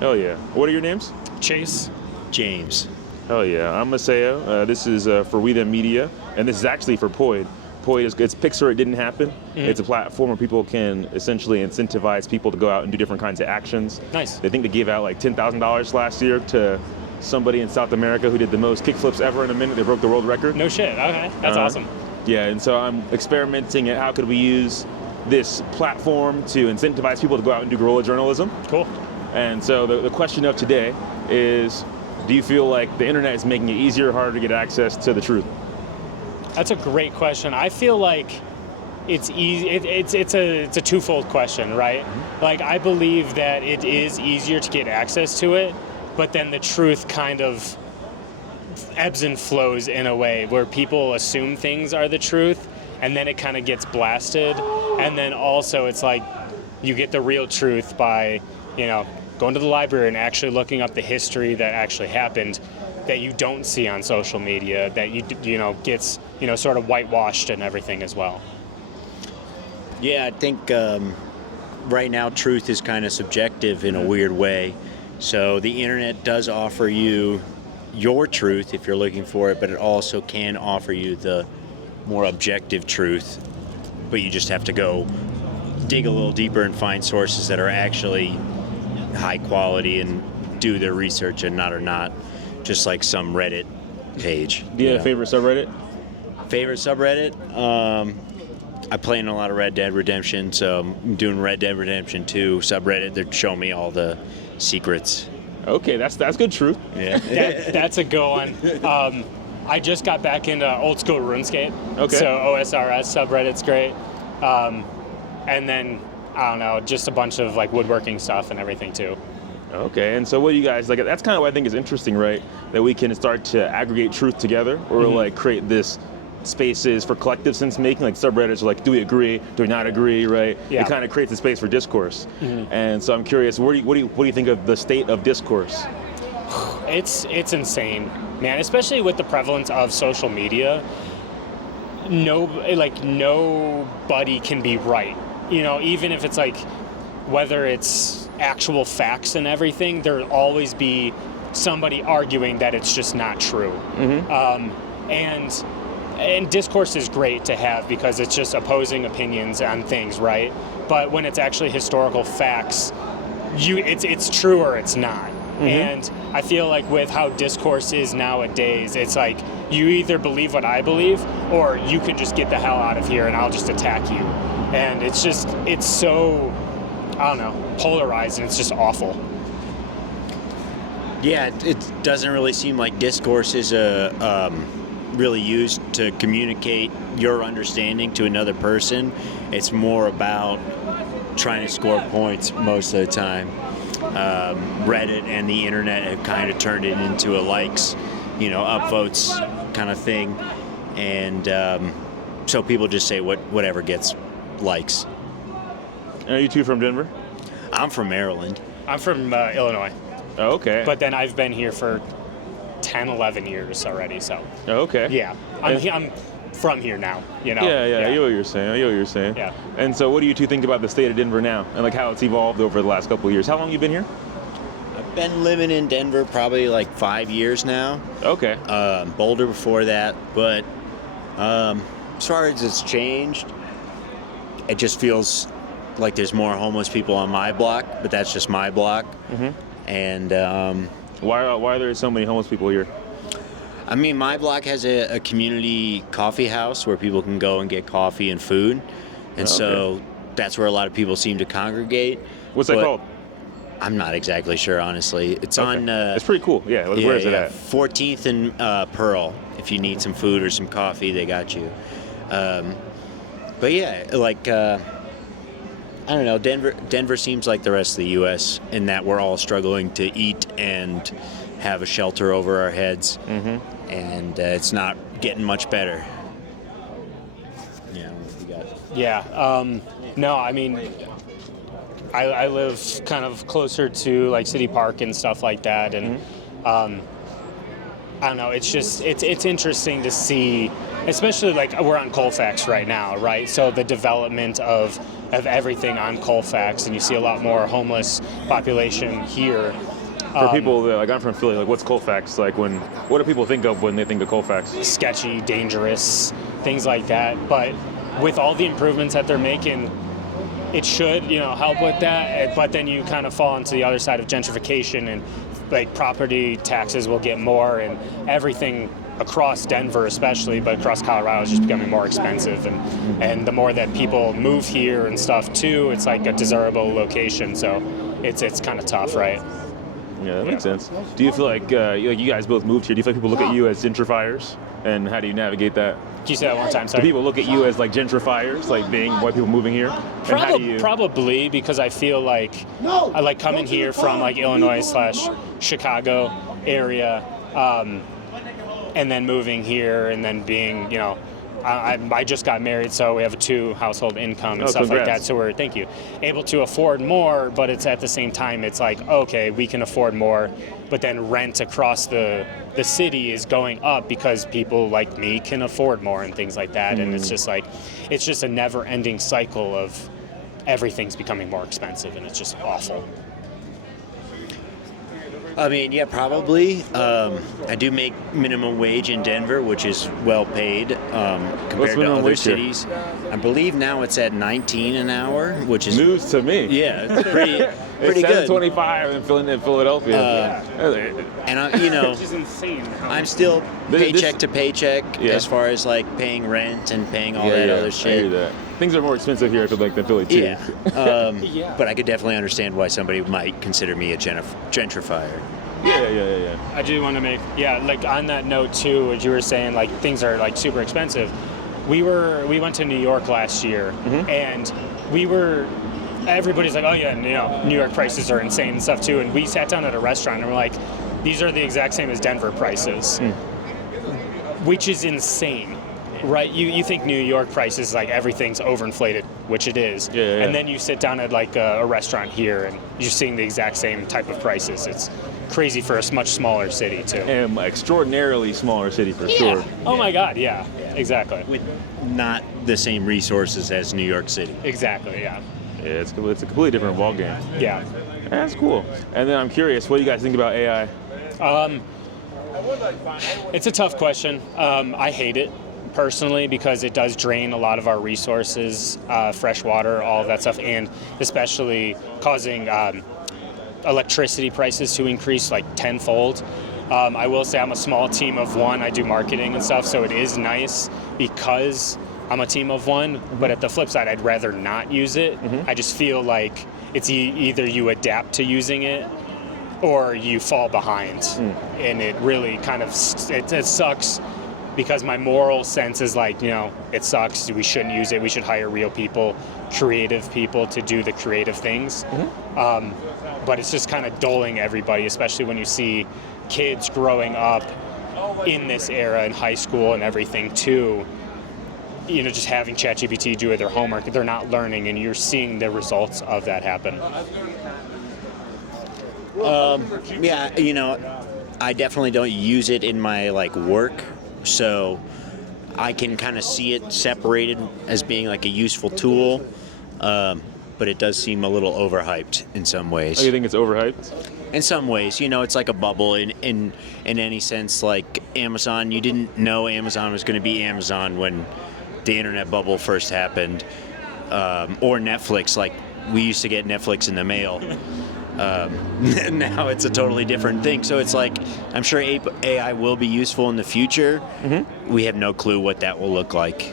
Hell yeah. What are your names? Chase. James. Hell yeah. I'm Maseo. This is for We Them Media, and this is actually for Poidh. Poidh is it's Pixar. It didn't happen. Mm-hmm. It's a platform where people can essentially incentivize people to go out and do different kinds of actions. Nice. They think they gave out like $10,000 last year to somebody in South America who did the most kickflips ever in a minute. They broke the world record. No shit. Okay, that's awesome. Yeah, and so I'm experimenting at how could we use this platform to incentivize people to go out and do guerrilla journalism. Cool. And so the question of today is, do you feel like the internet is making it easier or harder to get access to the truth? That's a great question. I feel like it's easy. It's a twofold question, right? Mm-hmm. Like, I believe that it is easier to get access to it, but then the truth kind of ebbs and flows in a way where people assume things are the truth, and then it kind of gets blasted. And then also it's like you get the real truth by, going to the library and actually looking up the history that actually happened that you don't see on social media, that gets sort of whitewashed and everything as well. Yeah, I think right now truth is kind of subjective in a weird way. So the internet does offer you your truth if you're looking for it, but it also can offer you the more objective truth. But you just have to go dig a little deeper and find sources that are actually high quality and do their research and not just like some Reddit page. Do you have a favorite subreddit? Favorite subreddit? I play in a lot of Red Dead Redemption, so I'm doing Red Dead Redemption 2 subreddit. They're showing me all the secrets. Okay, that's good truth. Yeah. That's a good one. I just got back into old school RuneScape. Okay. So OSRS subreddit's great. And then, I don't know, just a bunch of like woodworking stuff and everything too. Okay, and so what do you guys, like, that's kind of what I think is interesting, right? That we can start to aggregate truth together, or like create this spaces for collective sense making, like subreddits are like, do we agree, do we not agree, right? Yeah. It kind of creates a space for discourse. Mm-hmm. And so I'm curious, what do you think of the state of discourse? It's insane, man, especially with the prevalence of social media. Nobody can be right. Even if it's like, whether it's actual facts and everything, there'll always be somebody arguing that it's just not true. Mm-hmm. And discourse is great to have because it's just opposing opinions on things, right? But when it's actually historical facts, it's true or it's not. Mm-hmm. And I feel like with how discourse is nowadays, it's like you either believe what I believe or you can just get the hell out of here and I'll just attack you. And it's so, I don't know, polarized, and it's just awful. Yeah, it doesn't really seem like discourse is really used to communicate your understanding to another person. It's more about trying to score points most of the time. Reddit and the internet have kind of turned it into a likes, upvotes kind of thing. And so people just say whatever gets likes. Are you two from Denver? I'm from Maryland. I'm from Illinois. Oh, okay. But then I've been here for 10, 11 years already, so. Oh, okay. Yeah. I'm from here now, Yeah, I know what you're saying. Yeah. And so what do you two think about the state of Denver now and like how it's evolved over the last couple of years? How long have you been here? I've been living in Denver probably like 5 years now. Okay. Boulder before that, but as far as it's changed, it just feels like there's more homeless people on my block, but that's just my block. Mm-hmm. And why are there so many homeless people here? I mean, my block has a community coffee house where people can go and get coffee and food, and so that's where a lot of people seem to congregate. What's that called? I'm not exactly sure, honestly. It's on. It's pretty cool. Yeah. Where is it at? 14th and Pearl. If you need some food or some coffee, they got you. But yeah, like. I don't know, Denver seems like the rest of the U.S. in that we're all struggling to eat and have a shelter over our heads, mm-hmm. and it's not getting much better. Yeah, what you got? Yeah, no, I mean, I live kind of closer to like City Park and stuff like that, and I don't know, it's just, it's interesting to see especially like we're on Colfax right now, right? So the development of everything on Colfax, and you see a lot more homeless population here. For people that, like I'm from Philly, like what's Colfax? Like what do people think of when they think of Colfax? Sketchy, dangerous, things like that. But with all the improvements that they're making, it should, help with that. But then you kind of fall into the other side of gentrification, and like property taxes will get more, and everything across Denver especially, but across Colorado is just becoming more expensive. And the more that people move here and stuff too, it's like a desirable location. So it's kind of tough, right? Yeah, that makes sense. Do you feel like you guys both moved here? Do you feel like people look at you as gentrifiers, and how do you navigate that? Can you say that one time? Sorry. Do people look at you as like gentrifiers, like being white people moving here? Probably, because I feel like I like coming here from like Illinois/Chicago area, and then moving here, and then being, I just got married, so we have a 2 household income and stuff congrats. like that. So we're, thank you, able to afford more, but it's at the same time, it's like, okay, we can afford more, but then rent across the city is going up because people like me can afford more and things like that. And it's just a never-ending cycle of everything's becoming more expensive, and it's just awful. I mean, yeah, probably. I do make minimum wage in Denver, which is well paid compared to other cities. I believe now it's at 19 an hour, which is news to me. Yeah, it's pretty it's good. $7.25 in Philadelphia. And Which is insane. I'm still paycheck to paycheck as far as like paying rent and paying all that other shit. I hear that. Things are more expensive here, I feel like, than Philly too. Yeah. But I could definitely understand why somebody might consider me a gentrifier. Yeah. I do want to make, like on that note too, as you were saying, like things are like super expensive. We went to New York last year, and everybody's like, oh yeah, New York prices are insane and stuff too. And we sat down at a restaurant and we're like, these are the exact same as Denver prices, which is insane. Right, you think New York prices, like everything's overinflated, which it is. Yeah. And then you sit down at like a restaurant here and you're seeing the exact same type of prices. It's crazy for a much smaller city too. And extraordinarily smaller city for sure. Oh my God, yeah, exactly. With not the same resources as New York City. Exactly, yeah. Yeah, it's a completely different ballgame. Yeah. That's cool. And then I'm curious, what do you guys think about AI? It's a tough question. I hate it personally because it does drain a lot of our resources, fresh water, all of that stuff, and especially causing electricity prices to increase like tenfold. I will say I'm a small team of one. I do marketing and stuff, so it is nice because I'm a team of one, but at the flip side, I'd rather not use it. I just feel like it's either you adapt to using it or you fall behind. And it really kind of, it sucks because my moral sense is like, it sucks. We shouldn't use it. We should hire real people, creative people to do the creative things. But it's just kind of dulling everybody, especially when you see kids growing up in this era in high school and everything too. Just having ChatGPT do their homework, they're not learning, and you're seeing the results of that happen. I definitely don't use it in my work, so I can kind of see it separated as being like a useful tool, but it does seem a little overhyped in some ways. Oh, you think it's overhyped? In some ways, it's like a bubble in any sense. Like Amazon, you didn't know Amazon was going to be Amazon when the internet bubble first happened, or Netflix. Like we used to get Netflix in the mail. Now it's a totally different thing. So it's like, I'm sure AI will be useful in the future. We have no clue what that will look like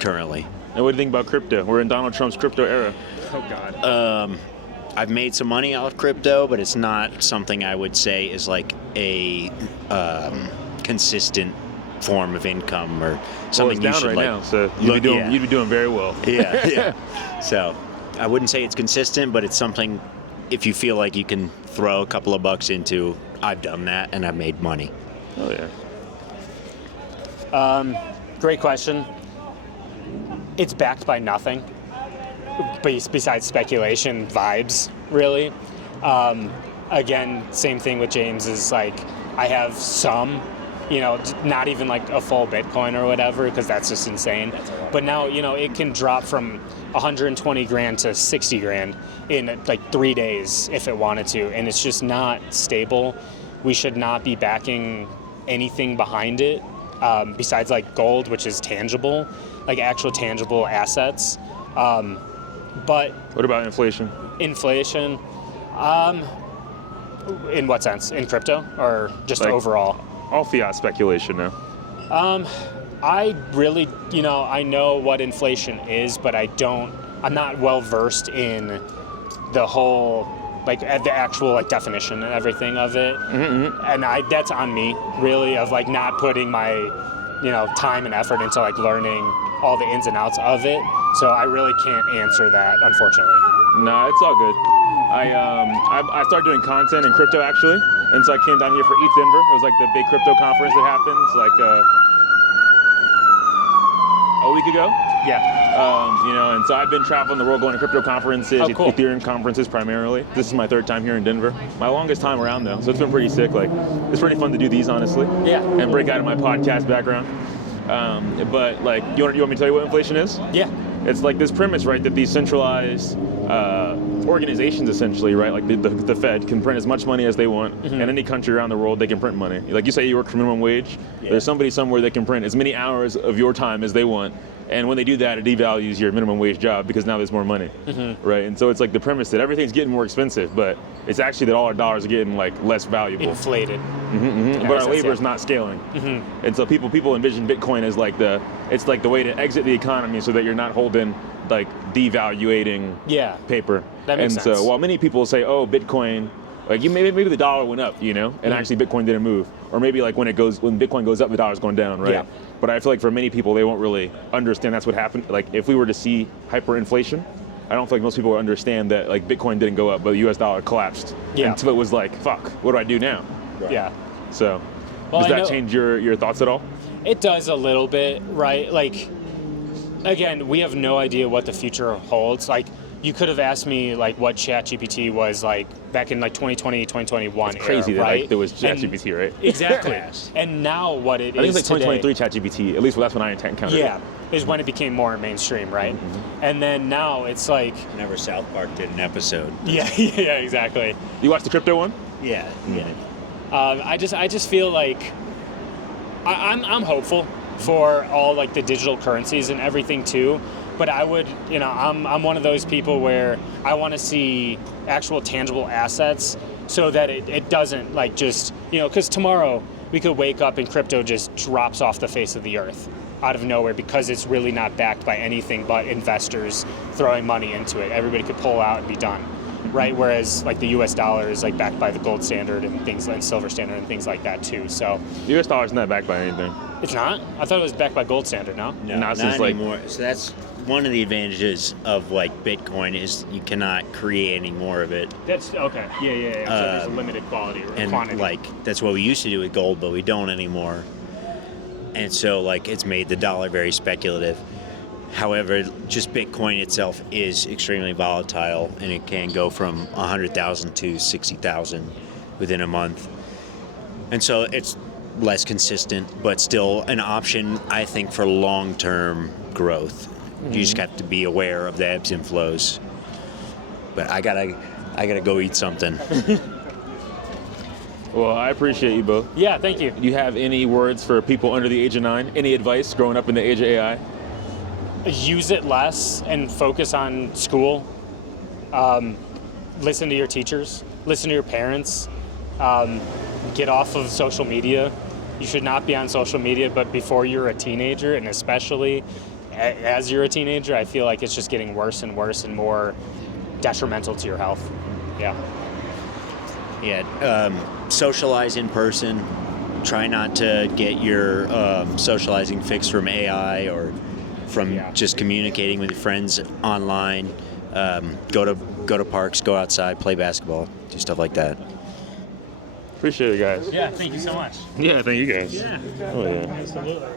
currently. And what do you think about crypto? We're in Donald Trump's crypto era. Oh God. I've made some money off crypto, but it's not something I would say is like a consistent form of income or something it's you down should right now, so you'd be doing very well. Yeah. So I wouldn't say it's consistent, but it's something. If you feel like you can throw a couple of bucks into, I've done that and I've made money. Oh yeah. Great question. It's backed by nothing besides speculation, vibes, really. Again, same thing with James is like, I have some not even like a full Bitcoin or whatever, because that's just insane. But now, it can drop from 120 grand to 60 grand in like 3 days if it wanted to, and it's just not stable. We should not be backing anything behind it besides like gold, which is tangible, like actual tangible assets. But what about inflation? Inflation, in what sense? In crypto or just like, overall? All fiat speculation now. I really, I know what inflation is, but I'm not well versed in the whole, like the actual like definition and everything of it. Mm-hmm. And that's on me, really, of like not putting my, time and effort into like learning all the ins and outs of it. So I really can't answer that, unfortunately. Nah, it's all good. I started doing content in crypto actually, and so I came down here for ETH Denver. It was like the big crypto conference that happened like a week ago. Yeah. And so I've been traveling the world going to crypto conferences, Oh, cool. Ethereum conferences primarily. This is my 3rd time here in Denver. My longest time around though, so it's been pretty sick. Like, it's pretty fun to do these honestly. Yeah. And break out of my podcast background. But like, you want me to tell you what inflation is? Yeah. It's like this premise, right, that these centralized organizations, essentially, right, like the Fed can print as much money as they want, Mm-hmm. and any country around the world, they can print money. Like you say, you work for minimum wage. Yeah. There's somebody somewhere that can print as many hours of your time as they want, and when they do that, it devalues your minimum wage job because now there's more money, Mm-hmm. right? And so it's like the premise that everything's getting more expensive, but it's actually that all our dollars are getting like less valuable. Inflated. But our labor is not scaling, and so people envision Bitcoin as like the way to exit the economy so that you're not holding like devaluating Yeah. paper. That makes and sense. so while many people say, oh, Bitcoin, like maybe the dollar went up, and actually Bitcoin didn't move, or maybe like when Bitcoin goes up, the dollar's going down, right? Yeah. But I feel like for many people, they won't really understand that's what happened. Like if we were to see hyperinflation, I don't feel like most people would understand that like Bitcoin didn't go up, but the U.S. dollar collapsed. Yeah. Until it was like, fuck, what do I do now? Right. Yeah. So, Well, does I that know- change your thoughts at all? It does a little bit, right? Like, again, we have no idea what the future holds. Like, you could have asked me like what ChatGPT was like back in like 2020, 2021 It's crazy era, that right? like, there was And- ChatGPT, right? Exactly. Yes. And now what it I think is it's like today, 2023 ChatGPT. At least that's when I encountered yeah, it. is when it became more mainstream, right? And then now it's like, Whenever South Park did an episode. yeah, yeah, exactly. You watched the crypto one? Yeah. I just feel like I'm hopeful for all like the digital currencies and everything too, but I would, I'm one of those people where I want to see actual tangible assets so that it doesn't like just, because tomorrow we could wake up and crypto just drops off the face of the earth out of nowhere because it's really not backed by anything but investors throwing money into it. Everybody could pull out and be done. Right, whereas like the U.S. dollar is like backed by the gold standard and things like silver standard and things like that too. So The U.S. dollar's not backed by anything. it's not. I thought it was backed by gold standard. No. No, Not not since, like- anymore. So that's one of the advantages of like Bitcoin is you cannot create any more of it. That's okay. Yeah. So there's a limited quality or And quantity. like that's what we used to do with gold, but we don't anymore. And so like it's made the dollar very speculative. However, just Bitcoin itself is extremely volatile, and it can go from 100,000 to 60,000 within a month. And so it's less consistent, but still an option, I think, for long-term growth. You just have to be aware of the ebbs and flows. But I gotta go eat something. Well, I appreciate you both. Yeah. Thank you. Do you have any words for people under the age of 9? Any advice growing up in the age of AI? Use it less and focus on school. Listen to your teachers. Listen to your parents. Get off of social media. You should not be on social media, but before you're a teenager, and especially as you're a teenager, I feel like it's just getting worse and worse and more detrimental to your health. Yeah. Yeah, socialize in person. Try not to get your socializing fix from AI or from just communicating with your friends online. Go to parks, go outside, play basketball, do stuff like that. Appreciate it, guys. Yeah. Thank you so much. Yeah, thank you guys. Yeah. Oh, yeah. Absolutely.